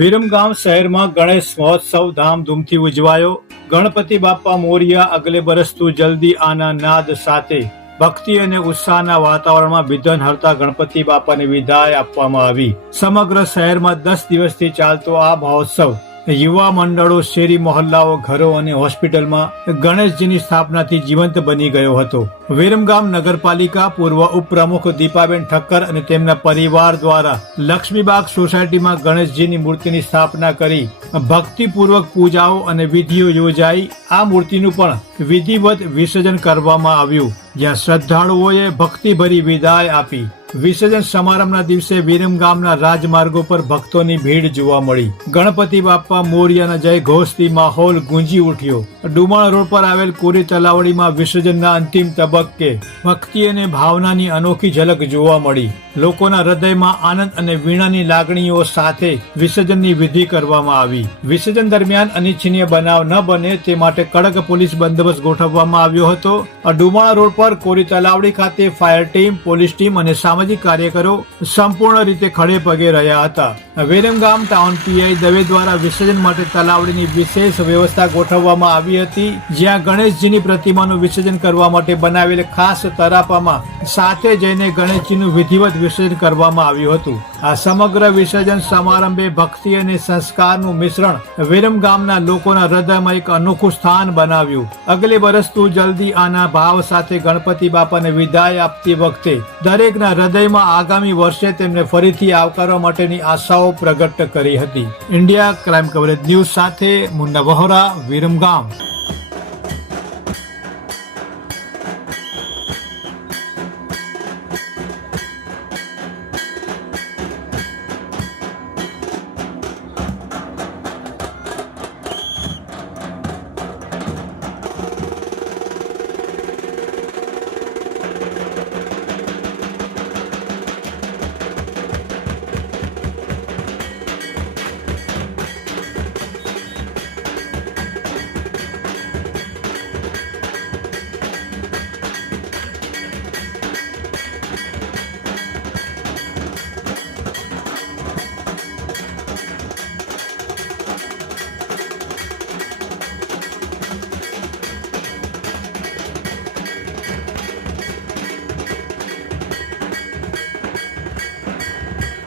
વિરમગામ શહેરમાં ગણેશ મહોત્સવ ધામધૂમથી ઉજવાયો। ગણપતિ બાપ્પા મોરિયા અગલે બરસ તું જલ્દી આના નાદ સાથે ભક્તિ અને ઉત્સાહના વાતાવરણમાં વિઘ્ન હરતા ગણપતિ બાપાને વિદાય આપવામાં આવી। સમગ્ર શહેરમાં 10 દિવસથી ચાલતો આ મહોત્સવ યુવા મંડળો, શેરી મોહલ્લાઓ, ઘરો અને હોસ્પિટલમાં ગણેશજીની સ્થાપનાથી જીવંત બની ગયો હતો। વિરમગામ નગરપાલિકા પૂર્વ ઉપપ્રમુખ દીપાબેન ઠક્કર અને તેમના પરિવાર દ્વારા લક્ષ્મીબાગ સોસાયટીમાં ગણેશજીની મૂર્તિની સ્થાપના કરી ભક્તિપૂર્વક પૂજાઓ અને વિધિઓ યોજાઈ। આ મૂર્તિનું પણ વિધિવત વિસર્જન કરવામાં આવ્યું, જ્યાં શ્રદ્ધાળુઓએ ભક્તિભરી વિદાય આપી। વિસર્જન સમારંભના દિવસે વિરમગામના રાજમાર્ગો પર ભક્તોની ભીડ જોવા મળી। ગણપતિ બાપ્પા મોરિયાના જય ઘોષથી માહોલ ગુંજી ઉઠ્યો। ડુમણ રોડ પર આવેલ કોરી તલાવડીમાં વિસર્જનના અંતિમ તબક્કે ભક્તિ અને ભાવનાની અનોખી ઝલક જોવા મળી। લોકોના હૃદયમાં આનંદ અને વીણાની લાગણીઓ સાથે વિસર્જનની વિધિ કરવામાં આવી। વિસર્જન દરમિયાન અનિચ્છનીય બનાવ ન બને તે માટે કડક પોલીસ બંદોબસ્ત ગોઠવવામાં આવ્યો હતો। ડુમણ રોડ પર કોરી તલાવડી ખાતે ફાયર ટીમ, પોલીસ ટીમ અને સામાજિક કાર્યકરો સંપૂર્ણ રીતે ખડે પગે રહ્યા હતા। વિરમગામ ટાઉન પીઆઈ દવે દ્વારા વિસર્જન માટે તલાવડીની વિશેષ વ્યવસ્થા ગોઠવવામાં આવી હતી, જ્યાં ગણેશજીની પ્રતિમાનું વિસર્જન કરવા માટે બનાવેલ ખાસ તરાપામાં સાથે જઈને ગણેશજીનું વિધિવત વિસર્જન કરવામાં આવ્યું હતું। આ સમગ્ર વિસર્જન સમારંભે ભક્તિ અને સંસ્કારનું મિશ્રણ વિરમગામના લોકોના હૃદયમાં એક અનોખું સ્થાન બનાવ્યું। અગલે બરસ તું જલ્દી આના ભાવ સાથે ગણપતિ બાપાને વિદાય આપતી વખતે દરેકના હૃદયમાં આગામી વર્ષે તેમને ફરીથી આવકારવા માટેની આશાઓ પ્રગટ કરી હતી। ઇન્ડિયા ક્રાઇમ કવરેજ ન્યૂઝ સાથે મુન્ના વહોરા, વિરમગામ।